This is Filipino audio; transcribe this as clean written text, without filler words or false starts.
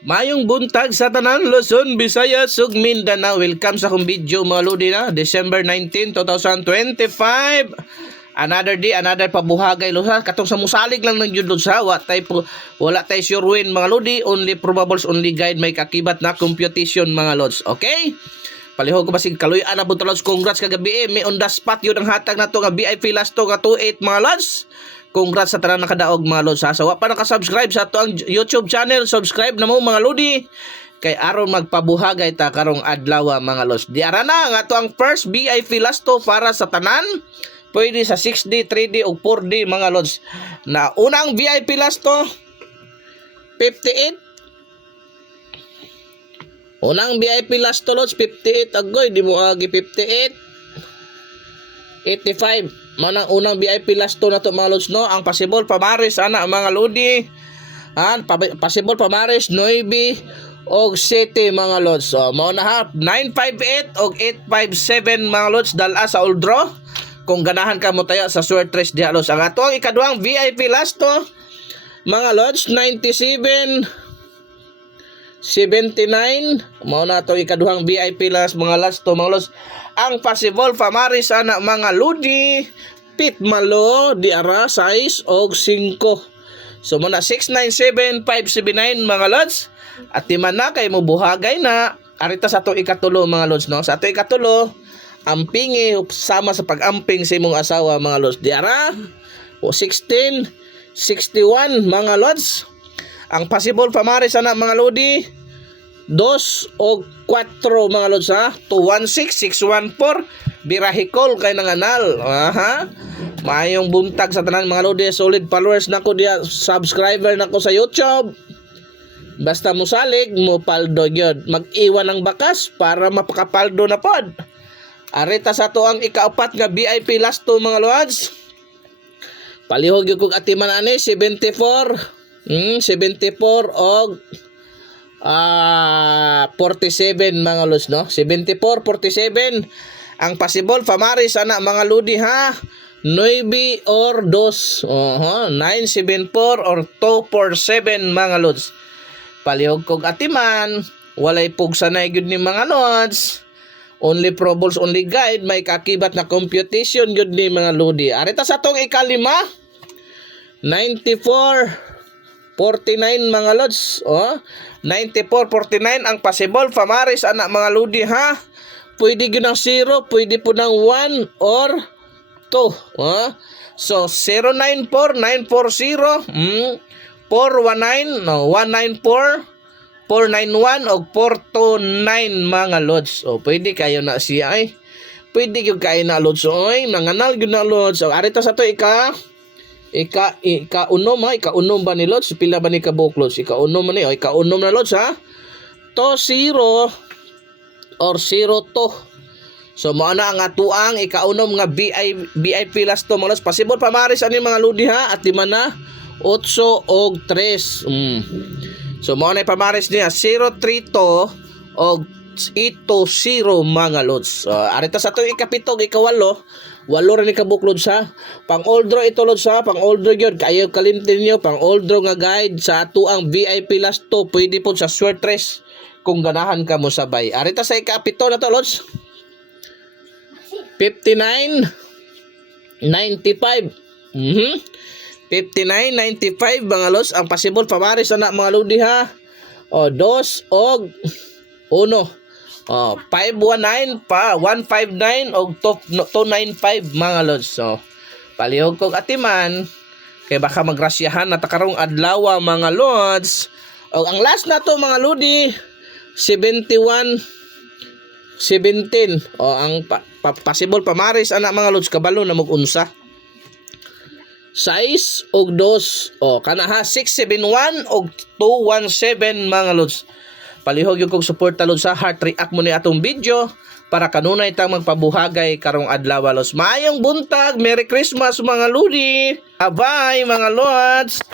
Mayong buntag sa tanan, Luzon, Visayas, ug Mindanao. Welcome sa akong video mga lodi na December 19, 2025. Another day, another pabuhagay lusa. Katong sa musalig lang ng jud lusa. Wala tay sure win mga lodi. Only probables, only guide. May kakibat na computation mga lods. Okay? Palihog ko basig kaluyan na bunta lods. Congrats kagabi May on the spot yun ang hatag na to nga VIP last to nga 28 mga lods. Congrats sa tanan nakadaog mga lods ha. So wa pa nakasubscribe sa ato ang YouTube channel, subscribe na mo mga lodi. Kay aron magpabuhagay ta karong adlaw mga lods. Di ara na nga to ang first VIP last to para sa tanan. Pwede sa 6D, 3D o 4D mga lods. Na unang VIP last to 58. Unang VIP last to lods 58 agoy di mo agi 58. 85. Manang unang VIP last to na to mga lods no. Ang possible pamaris ana mga lodi. Possible pamaris 9 og 7 mga lods. So mao na ha 958 og 857 mga lods dala sa old draw. Kung ganahan ka mo tayo sa Sword 3 di lods. Ang ato ang ikaduhang VIP last to mga lods 97 79 mao na to ikaduhang VIP last mga last to mga lods. Ang possible pamaris ana mga lodi pit malo di ara size og 5. So muna 697 579 mga lods. At di man na kay mo buhagay na arita sa ato ikatulo mga lods no. Sa ato ikatulo ampingi sama sa pag-amping sa imong asawa mga lods. Di ara o 16 61 mga lods. Ang possible pamaris ana mga lodi 2 o 4 mga lods ha. 216 614 birahikol kay nanganal. Mayong buntag sa tanan mga lodi. Solid followers nako diya, subscriber nako sa YouTube. Basta mo salig mo paldo gyud. Mag-iwan ng bakas para mapakapaldo na pod. Arita sa to ang ikaapat nga VIP last to mga lods. Palihog gyud kog atiman ani 74 og 47 mga lods no. 74 47 ang possible pamaris ana mga lodi ha. 9 or 2. 974 or 247 mga lods. Palihog kog atiman, walay pugsanay gyud ni mga lods. Only probables, only guide, may kakibat na computation gyud ni mga lodi. Arita sa tong ikalima 94 49 mga lods. 94-49 ang possible pamaris ana mga lodi ha. Pwede gyud ng 0, pwede po ng 1 or 2. So 094 940 419 no 194 491 og 429 mga lods. O pwede kayo na siya ay. Pwede gyud kayo na lods oy, nanganal gyud na lods. So arita sa to ika-unom ha, ika-unom ba ni lods? Pila ba ni kabuok lods? Ika-unom man ni, o ika-unom na lods ha. To 0 or 02. So mao na ang atuang ika-unom nga VIP last to mga lods. Possible pamaris ani mga lodi ha, at di man na 8 og 3. So mao na pamaris niya 032 og 80 mga lods. Arita sa to ikapito ikawalo. Walo ra ni kabuk lods ha. Pang old draw ito lods ha. Pang old draw gyud kayo kalimtin niyo pang old draw nga guide sa ato ang VIP last to. Pwede po sa Sword 3 kung ganahan ka mo sabay. Arita sa ikapito na to lods. 59 95. 59 95 mga lods. Ang possible pamaris na mga lodi ha. 2 og 1. 519 pa 159 og 295 mga lods. So palihog kog atiman kay baka magrasyahan na takarong adlaw mga lods. Og ang last na to mga lodi 71 17. Ang possible pamaris ana mga lods kabalo na mag-unsa. Size og 2. Kana ha 671 og 217 mga lods. Palihog yung kong support lods sa heart react mo ni atong video para kanunay tang magpabuhagay karong adlaw lods. Maayong buntag, Merry Christmas mga lodi. Bye mga lods.